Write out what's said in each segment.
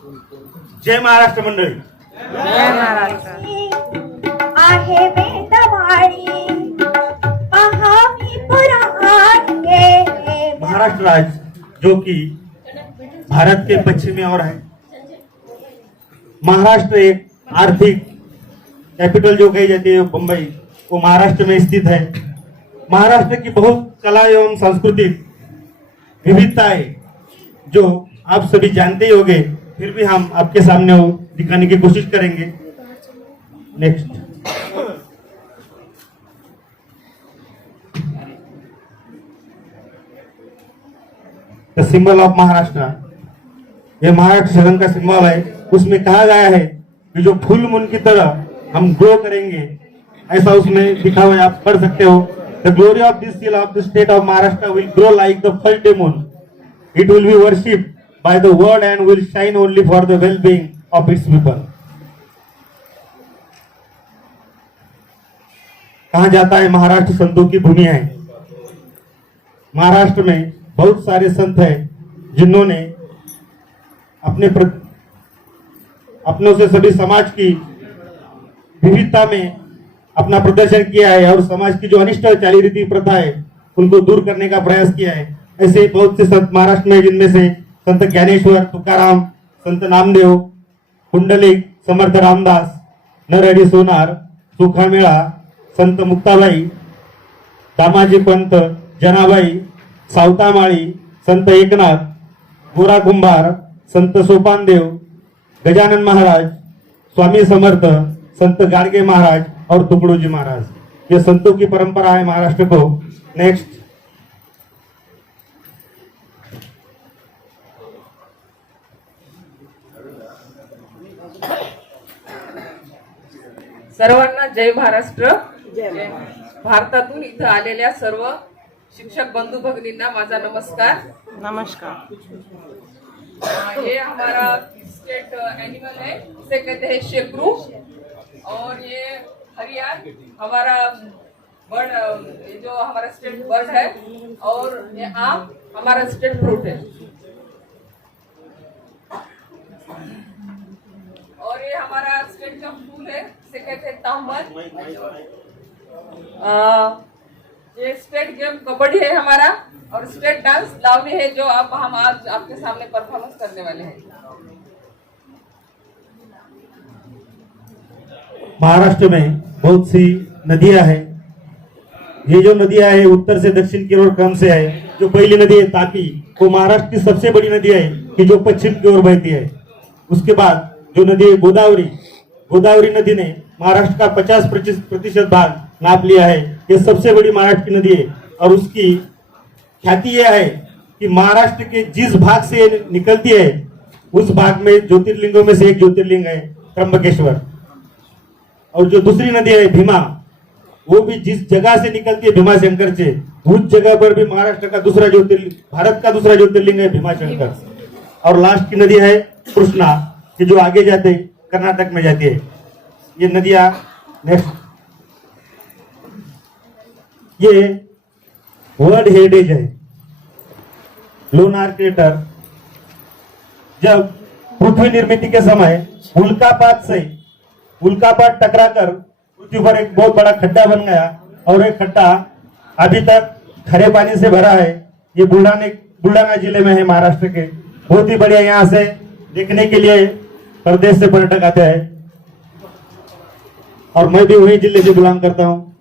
जय महाराष्ट्र मंडळी. जय महाराष्ट्र. आहे वेदवाणी पहावी पुराणे. महाराष्ट्र राज्य जो कि भारत के पश्चिमी ओर है. महाराष्ट्र एक आर्थिक कैपिटल जो कही जाती है बम्बई, वो महाराष्ट्र में स्थित है. महाराष्ट्र की बहुत कला एवं सांस्कृतिक विविधता है जो आप सभी जानते ही होंगे, फिर भी हम आपके सामने वो दिखाने की कोशिश करेंगे. Next. The symbol of Maharashtra. ये महाराष्ट्र शरण का सिंबल है. उसमें कहा गया है कि जो फुल मून की तरह हम ग्रो करेंगे, ऐसा उसमें लिखा हुआ है, आप पढ़ सकते हो. The glory of this seal of the state of Maharashtra will grow like the full moon. It will be worshipped by the world and will shine only for the well-being of its people. कहा जाता है महाराष्ट्र संतों की भूमि है. महाराष्ट्र में बहुत सारे संत हैं जिन्होंने अपनों से सभी समाज की विविधता में अपना प्रदर्शन किया है और समाज की जो अनिष्ट चाली रीति प्रथा है उनको दूर करने का प्रयास किया है. ऐसे बहुत से संत महाराष्ट्र में, जिनमें से संत ज्ञानेश्वर, तुकाराम, संत नामदेव, कुंडलिक, समर्थ रामदास, नरहरी सोनार, सुखामेळा, संत मुक्ताबाई, दामाजी पंत, जनाबाई, सावतामाळी, संत एकनाथ, गोरा कुंभार, संत सोपानदेव, गजानन महाराज, स्वामी समर्थ, संत गाडगे महाराज और तुकडोजी महाराज. ये संतों की परंपरा है महाराष्ट्र को. नेक्स्ट. सर्वांना जय महाराष्ट्र. भारतातून इथं आलेल्या सर्व शिक्षक बंधु भगिनींना माझा नमस्कार. नमस्कार. ये हमारा स्टेट एनिमल है, इसे कहते हैं शेकरू. और ये हरियार हमारा बर्ड, जो हमारा स्टेट बर्ड है. और ये आम हमारा स्टेट फ्रूट है. और ये हमारा स्टेट का फूल है, इसे कहते हैं तांबर. ये स्टेट गेम कबड्डी है हमारा. और स्टेट डांस लावनी है, जो हम आज आपके सामने परफॉर्मेंस करने वाले हैं. महाराष्ट्र में बहुत सी नदियां हैं. ये जो नदियां हैं उत्तर से दक्षिण की ओर क्रम से है. जो पहली नदी है तापी, वो महाराष्ट्र की सबसे बड़ी नदी है कि जो पश्चिम की ओर बहती है. उसके बाद जो नदी है गोदावरी, गोदावरी नदी ने महाराष्ट्र का 50% भाग नाप लिया है. ये सबसे बड़ी महाराष्ट्र की नदी है और उसकी ख्याति यह है कि महाराष्ट्र के जिस भाग से निकलती है उस भाग में ज्योतिर्लिंगों में से एक ज्योतिर्लिंग है त्र्यंबकेश्वर. और जो दूसरी नदी है भीमा, वो भी जिस जगह से निकलती है भीमा शंकर से, उस जगह पर भी महाराष्ट्र का दूसरा ज्योतिर्लिंग, भारत का दूसरा ज्योतिर्लिंग है भीमा शंकर. और लास्ट की नदी है कृष्णा, कि जो आगे जाते कर्नाटक में जाती है. ये नदियां. नेक्स्ट. ये वर्ल्ड हेरिटेज है. लोनार क्रेटर, जब पृथ्वी निर्मित के समय उल्कापात टकराकर पृथ्वी पर एक बहुत बड़ा खड्डा बन गया और एक खड्डा अभी तक खरे पानी से भरा है. ये बुल्ढाना जिले में है महाराष्ट्र के. बहुत ही बढ़िया. यहाँ से देखने के लिए प्रदेश से पर्यटक आते हैं और मैं भी वही जिले से बिलोंग करता हूँ.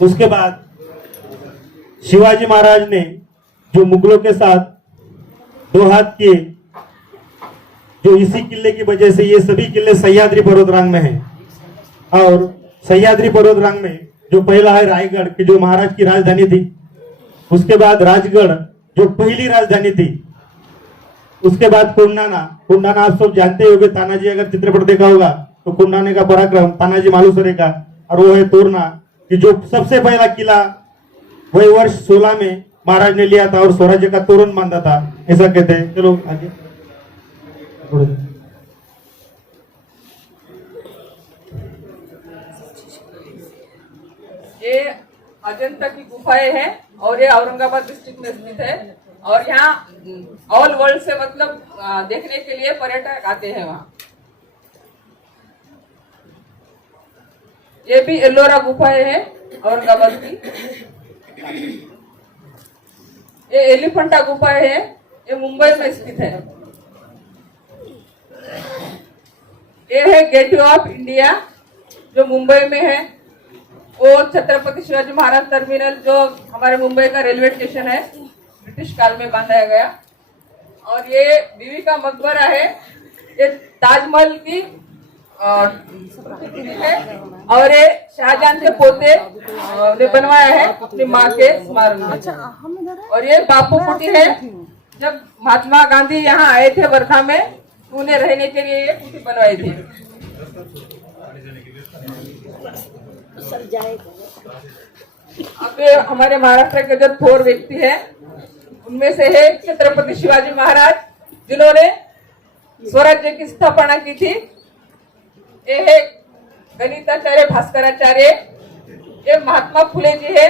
उसके बाद शिवाजी महाराज ने जो मुगलों के साथ दो हाथ किए, जो इसी किले की वजह से ये सभी किले सह्याद्री पर्वतरांग में हैं. और सह्याद्री पर्वतरांग में जो पहला है रायगढ़, की जो महाराष्ट्र की राजधानी थी. उसके बाद राजगढ़ जो पहली राजधानी थी. उसके बाद कोंडाना आप सब जानते होंगे. तानाजी, अगर चित्रपट देखा होगा तो कोंडाने का पराक्रम तानाजी मालुसरे का. और वो है तोरना, कि जो सबसे पहला किला वही वर्ष 16 में महाराज ने लिया था और स्वराज्य का तोरण बांधा था, ऐसा कहते हैं. चलो आगे. ये अजंता की गुफाएं हैं और ये औरंगाबाद डिस्ट्रिक्ट में स्थित है। और यहाँ ऑल वर्ल्ड से मतलब देखने के लिए पर्यटक आते हैं वहाँ। ये भी एल्लोरा गुफाएं है औरंगाबाद की। ये एलिफेंटा गुफाएं है, ये मुंबई में स्थित है। ये है गेटवे ऑफ इंडिया जो मुंबई में है। वो छत्रपति शिवाजी महाराज टर्मिनल जो हमारे मुंबई का रेलवे स्टेशन है, ब्रिटिश काल में बांधा गया। और ये बीवी का मकबरा है, ये ताजमहल की है। और ये शाहजहां के पोते ने बनवाया है अपनी माँ के स्मारक में। और ये बापू कुटी है, जब महात्मा गांधी यहाँ आए थे वर्धा में, उन्हें रहने के लिए ये कुटी बनवाई थी। अब ये हमारे महाराष्ट्र के जो थोर व्यक्ति है, उनमें से है छत्रपति शिवाजी महाराज, जिन्होंने स्वराज्य की स्थापना की थी। ये है गणिताचार्य भास्कराचार्य। ये महात्मा फुले जी है,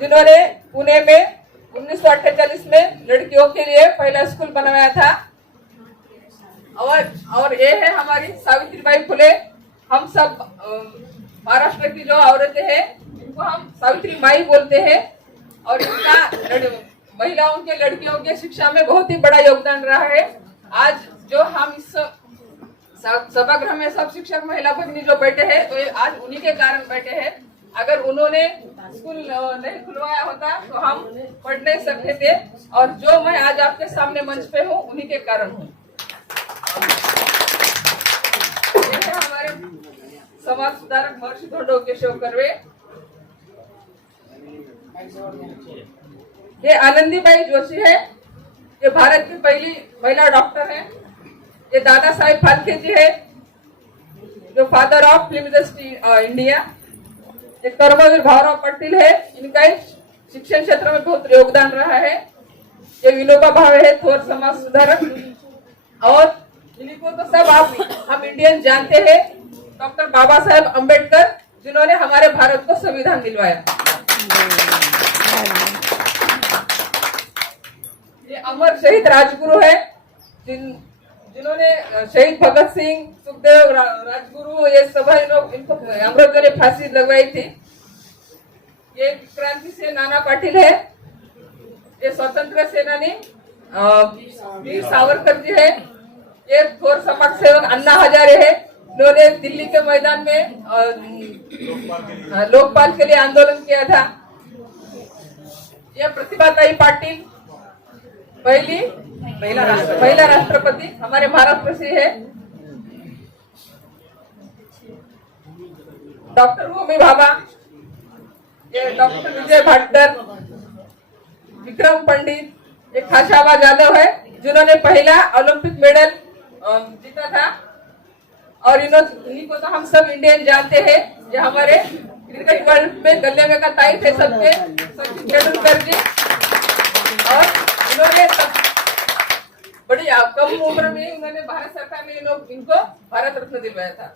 जिन्होंने पुणे में 1948 में लड़कियों के लिए पहला स्कूल बनवाया था। और ये है हमारी सावित्रीबाई फुले। हम सब महाराष्ट्र की जो औरतें हैं, इनको हम सावित्री माई बोलते हैं। और इनका महिलाओं के लड़कियों के शिक्षा में बहुत ही बड़ा योगदान रहा है। आज जो हम इस सभागृह में सब शिक्षक महिला भगिनी जो बैठे हैं, तो आज उन्हीं के कारण बैठे हैं। अगर उन्होंने स्कूल नहीं खुलवाया होता तो हम पढ़ नहीं सकते थे। और जो मैं आज आपके सामने मंच पे हूँ, उन्हीं के कारण हूँ। ये है हमारे समाज सुधारक महर्षि धोंडो केशव कर्वे। ये आनंदीबाई जोशी है, ये भारत की पहली महिला डॉक्टर है। ये दादा साहेब फाल्के जी है, जो father of film industry India. ये कर्मवीर भावराव पाटिल है, इनका शिक्षण क्षेत्र में बहुत योगदान रहा है। ये विनोबा भावे है, थोर समाज सुधारक। और इन्हीं को तो सब हम इंडियन जानते हैं, डॉक्टर बाबा साहेब अम्बेडकर, जिन्होंने हमारे भारत को संविधान दिलवाया। ये अमर शहीद राजगुरु है, जिन्होंने शहीद भगत सिंह, सुखदेव, राजगुरु, ये सभी लोग, इनको अंग्रेजों ने फांसी लगवाई थी। ये क्रांति से नाना पाटिल है। ये स्वतंत्र सेनानी वीर सावरकर जी है। ये थोर समाज सेवक अन्ना हजारे है, उन्होंने दिल्ली के मैदान में लोकपाल के लिए आंदोलन किया था। ये प्रतिभाताई पाटिल महिला राष्ट्रपति हमारे महाराष्ट्र से है। डॉक्टर होमी भाभा, ये डॉक्टर विजय भाटकर, विक्रम पंडित, ये खाशाबा जाधव है, जिन्होंने पहला ओलंपिक मेडल जीता था। और इन्हीं को तो हम सब इंडियन जानते हैं। ये हमारे क्रिकेट वर्ल्ड में गले में का ताई थे सबके, सचिन तेंदुलकर जी। और इन्होंने बड़ी कम उम्र में उन्होंने भारत सरकार ने इनको भारत रत्न दिलवाया था।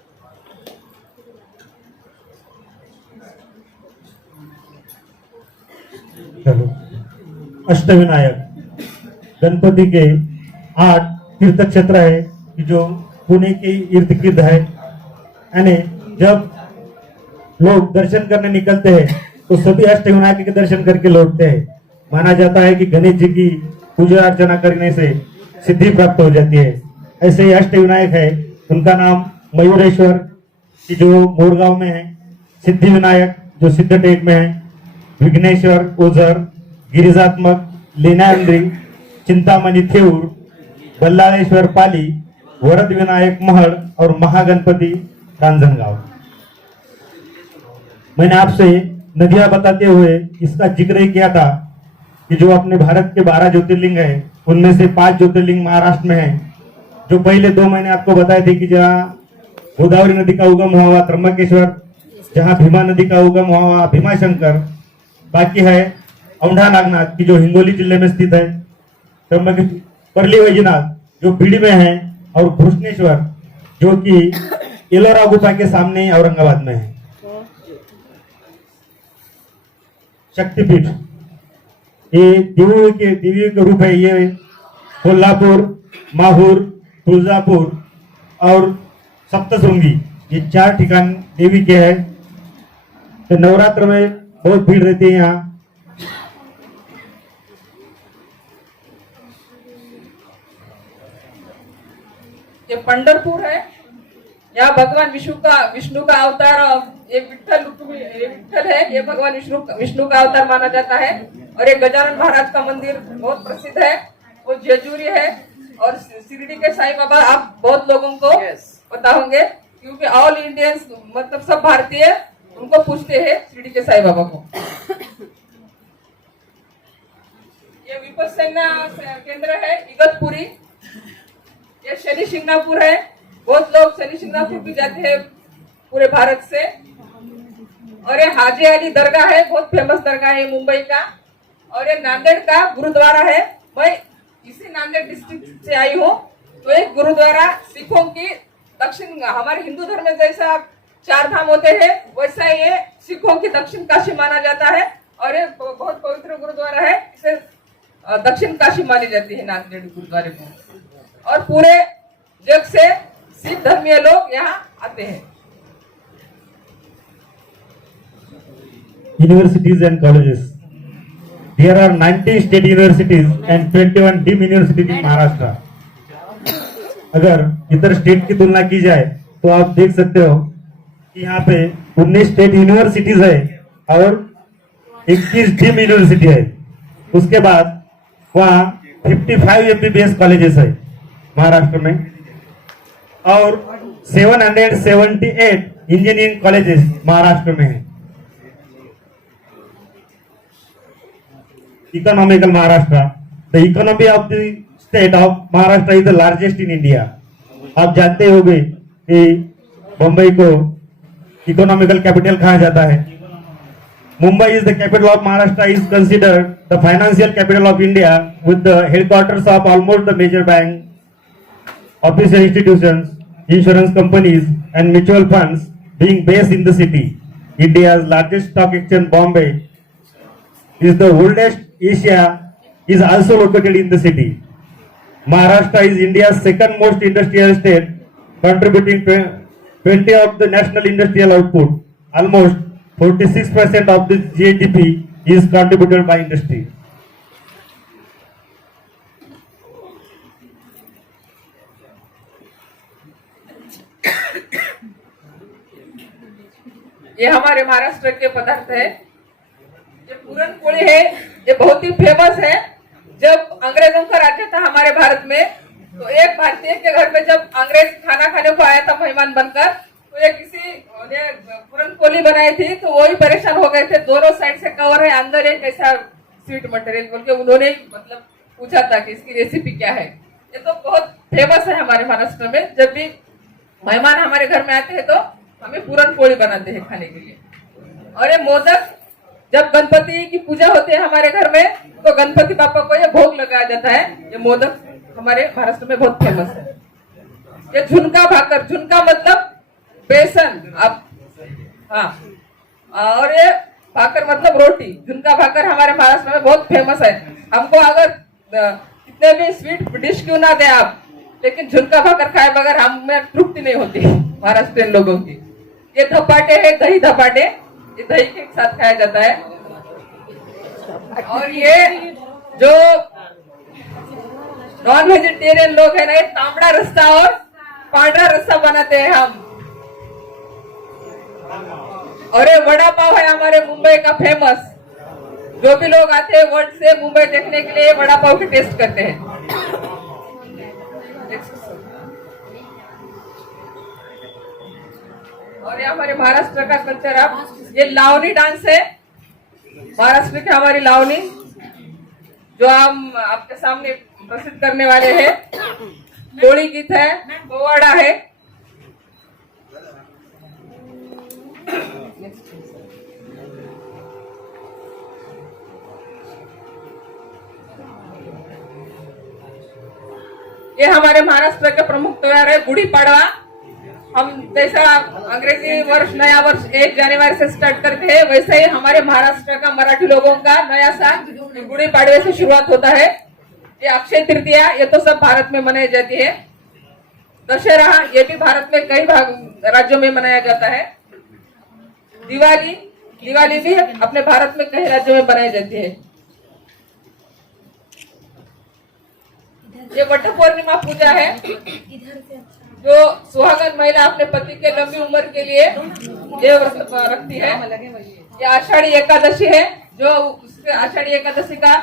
चलो, अष्टविनायक गणपति के 8 तीर्थ क्षेत्र है कि जो पुणे के इर्द गिर्द है। यानी जब लोग दर्शन करने निकलते हैं तो सभी अष्टविनायक के दर्शन करके लौटते हैं। माना जाता है कि गणेश जी की पूजा अर्चना करने से सिद्धि प्राप्त हो जाती है। ऐसे ही अष्टविनायक है, उनका नाम मयूरेश्वर की जो मोरगांव में है, सिद्धि विनायक जो सिद्धटेक में है, विघ्नेश्वर ओझर, गिरिजात्मक लेनांद्री, चिंतामणि थेऊर, बल्लाळेश्वर पाली, वरद विनायक महड़ और महागणपति रांजनगांव। मैंने आपसे नदियां बताते हुए इसका जिक्र ही किया था कि जो अपने भारत के 12 ज्योतिर्लिंग है, उनमें से 5 ज्योतिर्लिंग महाराष्ट्र में है। जो पहले 2 महीने आपको बताए थे कि जहाँ गोदावरी नदी का उगम हुआ हुआ त्र्यंबकेश्वर, जहाँ भीमा नदी का उगम हुआ हुआ भीमाशंकर, बाकी है औंढा नागनाथ की जो हिंगोली जिले में स्थित है, त्र्यंबकेश्वर, परली वैजनाथ जो बीड़ में है, और घृष्णेश्वर जो कि एलोरा गुफा के सामने औरंगाबाद में है। शक्तिपीठ ये दिव्य के रूप है। ये कोल्हापुर, माहूर, तुळजापुर और सप्तशृंगी, ये 4 ठिकान देवी के हैं। तो नवरात्र में बहुत भीड़ रहती है यहाँ। ये पंढरपुर है। यहाँ भगवान विष्णु का अवतार, ये विठ्ठल है। ये भगवान विष्णु का अवतार माना जाता है। और ये गजानन महाराज का मंदिर बहुत प्रसिद्ध है, वो जेजूरी है। और शिरडी के साईं बाबा आप बहुत लोगों को पता होंगे, क्योंकि ऑल इंडियंस मतलब सब भारतीय उनको पूछते हैं शिरडी के साईं बाबा को। ये विपस्सना केंद्र है इगतपुरी। ये शनि शिंगणापुर है। बहुत लोग शनि शिंगणापुर भी जाते हैं पूरे भारत से। और ये हाजी अली दरगाह है, बहुत फेमस दरगाह है मुंबई का। और ये नांदेड़ का गुरुद्वारा है। मैं इसी नांदेड़ डिस्ट्रिक्ट से आई हूँ। तो एक गुरुद्वारा सिखों की दक्षिण, हमारे हिंदू धर्म में जैसा 4 धाम होते हैं, वैसा ये सिखों की दक्षिण काशी माना जाता है। और ये बहुत पवित्र गुरुद्वारा है। इसे दक्षिण काशी मानी जाती है नांदेड़ गुरुद्वारे को। और पूरे जग से सिख धर्मीय लोग यहाँ आते हैं। Universities and colleges. There are 90 state universities and 21 deemed universities in Maharashtra. अगर इधर स्टेट की तुलना की जाए तो आप देख सकते हो कि यहाँ पे 19 स्टेट यूनिवर्सिटीज है और 21 डीम्ड यूनिवर्सिटी है। उसके बाद वहाँ 55 MBBS कॉलेजेस है महाराष्ट्र में और 778 इंजीनियरिंग कॉलेजेस महाराष्ट्र में है। Economical Maharashtra, the economy of the state of Maharashtra is the largest in India. आप जानते होंगे कि मुंबई को इकोनॉमिकल कैपिटल कहा जाता है। Mumbai is the capital of Maharashtra, is considered the financial capital of India with the headquarters of almost the major bank, official institutions, insurance companies and mutual funds being based in the city. India's largest stock exchange, Bombay, is the oldest Asia, is also located in the city. Maharashtra is India's second most industrial state, contributing 20 of the national industrial output. Almost 46% of the GDP is contributed by industry. ये हमारे महाराष्ट्र के पदार्थ है। ये पूरन पोली है, ये बहुत ही famous है। जब अंग्रेजों का राज्य था हमारे भारत में, तो एक भारतीय के घर में जब अंग्रेज खाना खाने को आया था मेहमान बनकर, तो ये किसी ने पूरन पोली बनाई थी, तो वही परेशान हो गए थे। दोनों साइड से कवर है, अंदर एक ऐसा स्वीट मटेरियल बोल के उन्होंने मतलब पूछा था कि इसकी रेसिपी क्या है। ये तो बहुत फेमस है हमारे महाराष्ट्र में। जब भी मेहमान हमारे घर में आते हैं तो हमें पूरन पोली बनाते हैं खाने के लिए। और ये मोदक, जब गणपति की पूजा होती है हमारे घर में, तो गणपति बापा को ये भोग लगाया जाता है। ये मोदक हमारे महाराष्ट्र में बहुत फेमस है। ये झुनका भाकर, झुनका मतलब बेसन, आप हाँ, और ये भाकर मतलब रोटी। झुनका भाकर हमारे महाराष्ट्र में बहुत फेमस है। हमको अगर कितने भी स्वीट डिश क्यों ना दे आप, लेकिन झुनका भाकर खाए बगैर हमें तृप्ति नहीं होती महाराष्ट्रियन लोगों की। ये धपाटे है, दही धपाटे, ये दही के साथ खाया जाता है। और ये जो नॉन वेजिटेरियन लोग है ना, ये तांबड़ा रस्सा और पांडरा रस्सा बनाते हैं हम। और ये वड़ा पाव है हमारे मुंबई का फेमस। जो भी लोग आते हैं वर्ल्ड से मुंबई देखने के लिए वड़ा पाव की टेस्ट करते हैं। और ये हमारे महाराष्ट्र का कल्चर। आप ये लावनी डांस है महाराष्ट्र की, हमारी लावनी, जो हम आपके सामने प्रसिद्ध करने वाले हैं। कोली गीत है, पोवाड़ा है। ये हमारे महाराष्ट्र के प्रमुख त्योहार है गुड़ी पड़वा। हम जैसा अंग्रेजी वर्ष नया वर्ष 1 जनवरी से स्टार्ट करते हैं, वैसे ही हमारे महाराष्ट्र का मराठी लोगों का नया साल ये गुड़ी पाड़वे से शुरुआत होता है। ये अक्षय तृतीया ये तो सब भारत में मनाई जाती है। दशहरा ये भी भारत में कई राज्यों में मनाया जाता है। दिवाली भी अपने भारत में कई राज्यों में मनाई जाती है। ये वट पूर्णिमा पूजा है जो सुहागन महिला अपने पति के लंबी उम्र के लिए ये व्रत रखती है। ये आषाढ़ी एकादशी है जो उसके आषाढ़ी एकादशी का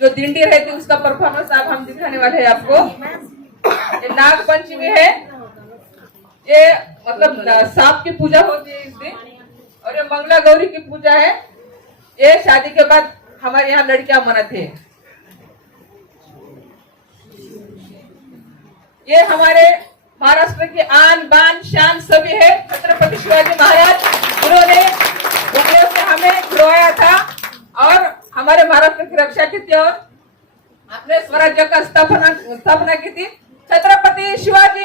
जो दिंडी रहती है उसका परफॉर्मेंस आप हम दिखाने वाले हैं आपको। ये नाग पंचमी है। ये मतलब सांप की पूजा होती है इस दिन। और ये मंगला गौरी की पूजा है। ये शादी के बाद हमारे यहाँ लड़कियां मनाती है। ये हमारे महाराष्ट्र की आन बान शान सभी है। छत्रपति शिवाजी महाराज उन्होंने मुगलों से हमें छुड़वाया था और हमारे महाराष्ट्र की रक्षा की थी और अपने स्वराज्य का स्थापना की थी। छत्रपति शिवाजी